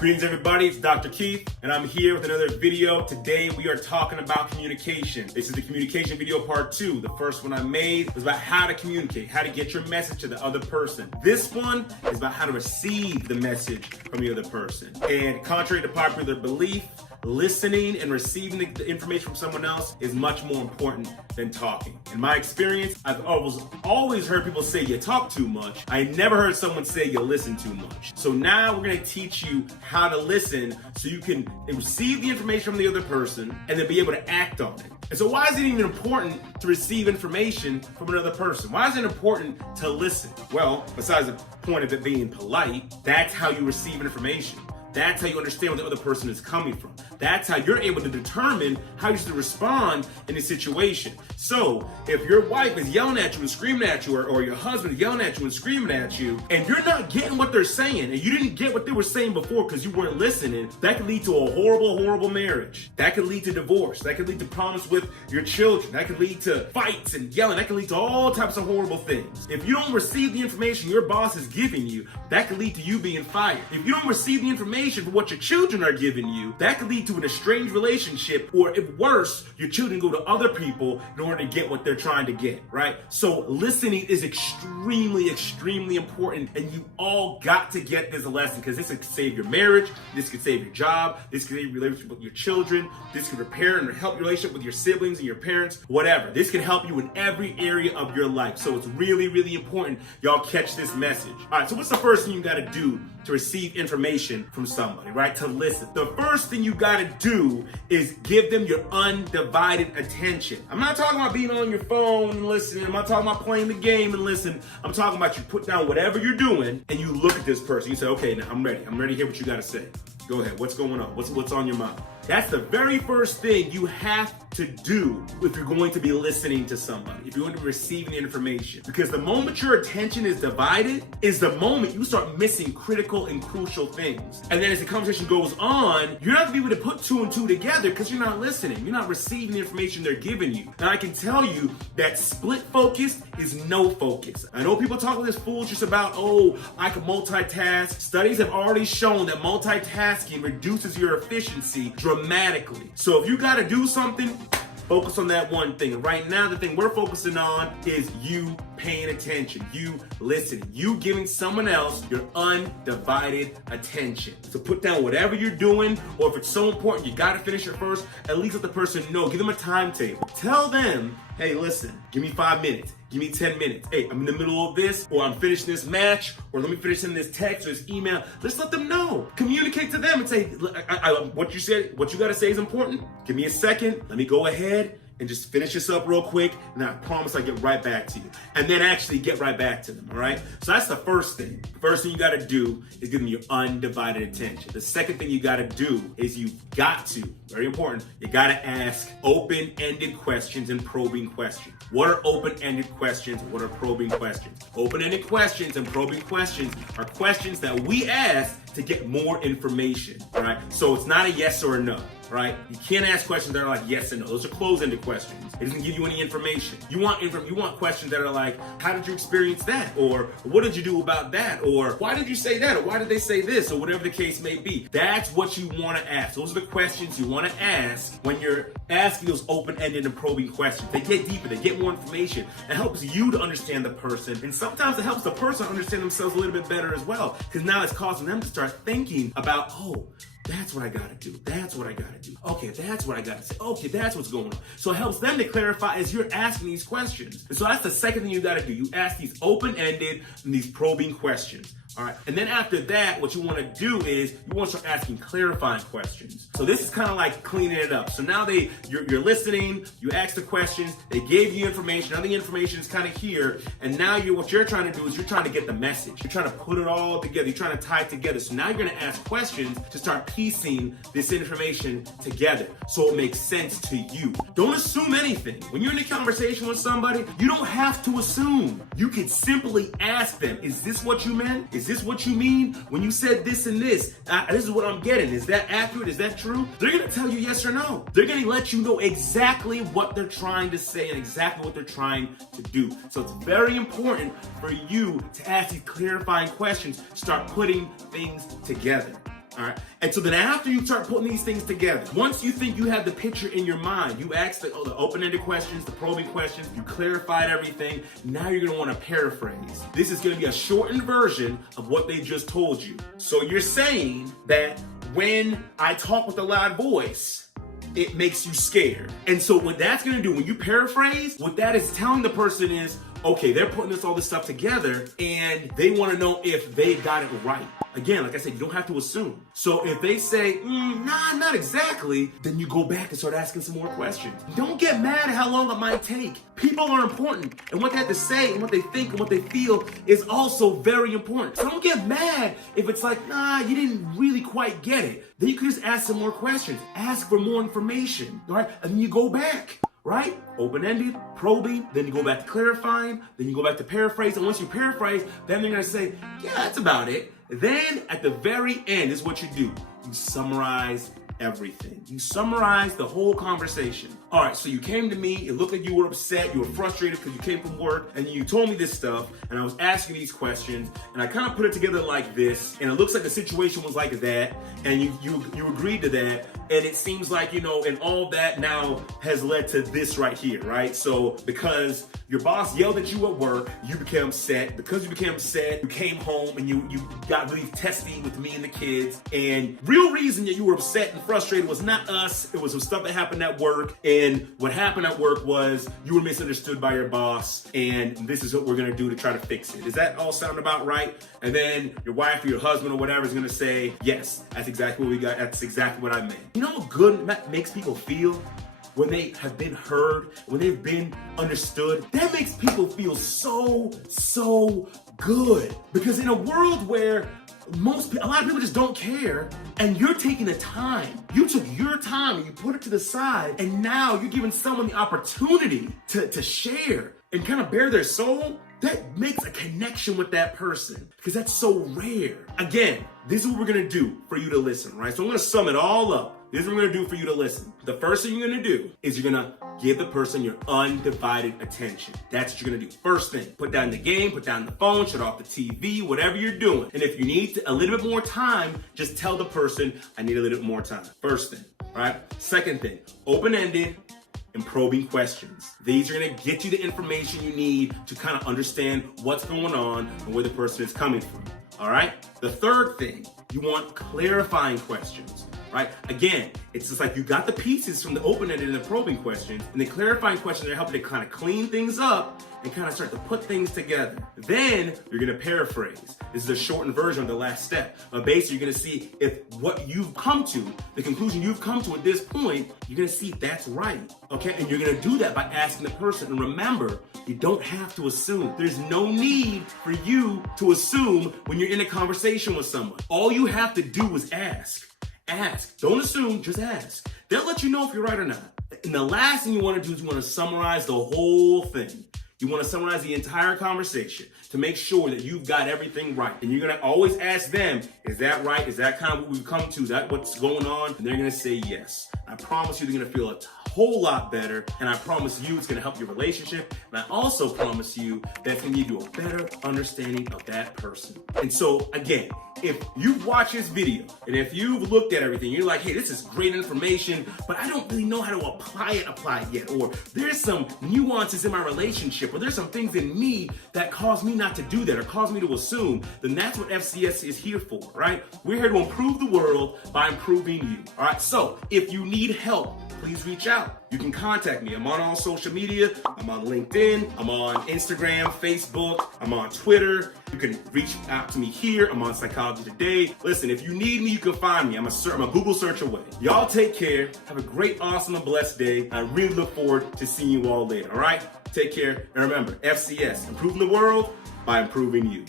Greetings everybody, it's Dr. Keith, and I'm here with another video. Today we are talking about communication. This is the communication video part 2. The first one I made was about how to communicate, how to get your message to the other person. This one is about how to receive the message from the other person. And contrary to popular belief, listening and receiving the information from someone else is much more important than talking. In my experience, I've always heard people say you talk too much. I never heard someone say you listen too much. So now we're gonna teach you how to listen so you can receive the information from the other person and then be able to act on it. And so why is it even important to receive information from another person? Why is it important to listen? Well, besides the point of it being polite, that's how you receive information. That's how you understand where the other person is coming from. That's how you're able to determine how you should respond in a situation. So if your wife is yelling at you and screaming at you, or your husband is yelling at you and screaming at you, and you're not getting what they're saying, and you didn't get what they were saying before because you weren't listening, that could lead to a horrible, horrible marriage. That could lead to divorce. That could lead to problems with your children. That could lead to fights and yelling. That could lead to all types of horrible things. If you don't receive the information your boss is giving you, that could lead to you being fired. If you don't receive the information for what your children are giving you, that could lead to an estranged relationship, or if worse, your children go to other people in order to get what they're trying to get, right? So listening is extremely, extremely important, and you all got to get this lesson because this could save your marriage, this could save your job, this could save your relationship with your children, this could repair and help your relationship with your siblings and your parents, whatever. This can help you in every area of your life. So it's really, really important y'all catch this message. All right, so what's the first thing you got to do to receive information from somebody, right? To listen. The first thing you gotta do is give them your undivided attention. I'm not talking about being on your phone and listening. I'm not talking about playing the game and listening. I'm talking about you put down whatever you're doing and you look at this person. You say, okay, now I'm ready. I'm ready to hear what you gotta say. Go ahead. What's going on? What's on your mind? That's the very first thing you have to do if you're going to be listening to somebody, if you're going to be receiving information. Because the moment your attention is divided is the moment you start missing critical and crucial things. And then as the conversation goes on, you're not going to be able to put 2 and 2 together because you're not listening. You're not receiving the information they're giving you. And I can tell you that split focus is no focus. I know people talk this foolishness about, oh, I can multitask. Studies have already shown that multitasking reduces your efficiency dramatically. So if you got to do something, focus on that one thing. And right now, the thing we're focusing on is you paying attention, you listening, you giving someone else your undivided attention. So put down whatever you're doing, or if it's so important, you got to finish it first, at least let the person know. Give them a timetable. Tell them, hey, listen, give me 5 minutes. Give me 10 minutes. Hey, I'm in the middle of this, or I'm finishing this match, or let me finish in this text or this email. Let's let them know. Communicate to them and say, what you said, what you got to say is important. Give me a second. Let me go ahead and just finish this up real quick, and I promise I'll get right back to you. And then actually get right back to them, all right? So that's the first thing. First thing you gotta do is give them your undivided attention. The second thing you gotta do is you've got to, very important, you gotta ask open-ended questions and probing questions. What are open-ended questions? What are probing questions? Open-ended questions and probing questions are questions that we ask to get more information, all right? So it's not a yes or a no, right? You can't ask questions that are like yes and no. Those are closed-ended questions. It doesn't give you any information. You want questions that are like, how did you experience that? Or what did you do about that? Or why did you say that? Or why did they say this? Or whatever the case may be. That's what you want to ask. Those are the questions you want to ask when you're asking those open-ended and probing questions. They get deeper. They get more information. It helps you to understand the person. And sometimes it helps the person understand themselves a little bit better as well. Because now it's causing them to start thinking about, oh, that's what I gotta do. That's what I gotta do. Okay, that's what I gotta say. Okay, that's what's going on. So it helps them to clarify as you're asking these questions. And so that's the second thing you gotta do. You ask these open-ended and these probing questions. All right. And then after that, what you want to do is you want to start asking clarifying questions. So this is kind of like cleaning it up. So now you're listening, you ask the questions, they gave you information. Now the information is kind of here. And now what you're trying to do is you're trying to get the message. You're trying to put it all together. You're trying to tie it together. So now you're going to ask questions to start piecing this information together so it makes sense to you. Don't assume anything. When you're in a conversation with somebody, you don't have to assume. You can simply ask them, is this what you meant? Is this what you mean when you said this and this? This is what I'm getting. Is that accurate? Is that true? They're going to tell you yes or no. They're going to let you know exactly what they're trying to say and exactly what they're trying to do. So it's very important for you to ask these clarifying questions, start putting things together. All right. And so then after you start putting these things together, once you think you have the picture in your mind, you ask the open-ended questions, the probing questions, you clarified everything, now you're going to want to paraphrase. This is going to be a shortened version of what they just told you. So you're saying that when I talk with a loud voice, it makes you scared. And so what that's going to do, when you paraphrase, what that is telling the person is, okay, they're putting all this stuff together and they want to know if they got it right. Again, like I said, you don't have to assume. So if they say, nah, not exactly, then you go back and start asking some more questions. Don't get mad at how long it might take. People are important, and what they have to say and what they think and what they feel is also very important. So don't get mad if it's like, nah, you didn't really quite get it. Then you can just ask some more questions. Ask for more information, all right? And then you go back. Right? Open-ended, probing, then you go back to clarifying, then you go back to paraphrase, and once you paraphrase, then they're gonna say, yeah, that's about it. Then at the very end is what you do. You summarize everything. You summarize the whole conversation. All right, so you came to me, it looked like you were upset, you were frustrated because you came from work, and you told me this stuff, and I was asking these questions, and I kind of put it together like this, and it looks like the situation was like that, and you agreed to that, and it seems like, you know, and all that now has led to this right here, right? So because your boss yelled at you at work, you became upset. Because you became upset, you came home and you got really testy with me and the kids. And real reason that you were upset and frustrated was not us. It was some stuff that happened at work. And what happened at work was you were misunderstood by your boss. And this is what we're gonna do to try to fix it. Does that all sound about right? And then your wife or your husband or whatever is gonna say, yes, that's exactly what we got. That's exactly what I meant. You know how good that makes people feel? When they have been heard, when they've been understood, that makes people feel so good. Because in a world where a lot of people just don't care, and you're taking the time, you took your time and you put it to the side, and now you're giving someone the opportunity to share and kind of bare their soul, that makes a connection with that person because that's so rare. Again, this is what we're gonna do for you to listen, right? So I'm gonna sum it all up. This is what we're gonna do for you to listen. The first thing you're gonna do is you're gonna give the person your undivided attention. That's what you're gonna do. First thing, put down the game, put down the phone, shut off the TV, whatever you're doing. And if you need a little bit more time, just tell the person, I need a little bit more time. First thing, all right? Second thing, open-ended and probing questions. These are gonna get you the information you need to kind of understand what's going on and where the person is coming from, all right? The third thing, you want clarifying questions. Right? Again, it's just like you got the pieces from the open-ended and the probing questions, and the clarifying questions are helping to kind of clean things up and kind of start to put things together. Then you're gonna paraphrase. This is a shortened version of the last step. Basically, you're gonna see if what you've come to, the conclusion you've come to at this point, you're gonna see if that's right, okay? And you're gonna do that by asking the person. And remember, you don't have to assume. There's no need for you to assume when you're in a conversation with someone. All you have to do is ask. Ask. Don't assume, just ask. They'll let you know if you're right or not. And the last thing you want to do is you want to summarize the whole thing. You want to summarize the entire conversation to make sure that you've got everything right. And you're going to always ask them, is that right? Is that kind of what we've come to? Is that what's going on? And they're going to say yes. I promise you they're going to feel a whole lot better. And I promise you it's going to help your relationship. And I also promise you that it's going to give you a better understanding of that person. And so again, if you've watched this video and if you've looked at everything, you're like, hey, this is great information, but I don't really know how to apply it yet. Or there's some nuances in my relationship, or there's some things in me that cause me not to do that or cause me to assume, then that's what FCS is here for, right? We're here to improve the world by improving you. All right, so if you need help, please reach out. You can contact me. I'm on all social media. I'm on LinkedIn. I'm on Instagram, Facebook. I'm on Twitter. You can reach out to me here. I'm on Psychology Today. Listen, if you need me, you can find me. I'm a Google search away. Y'all take care. Have a great, awesome, and blessed day. I really look forward to seeing you all later, all right? Take care. And remember, FCS, improving the world by improving you.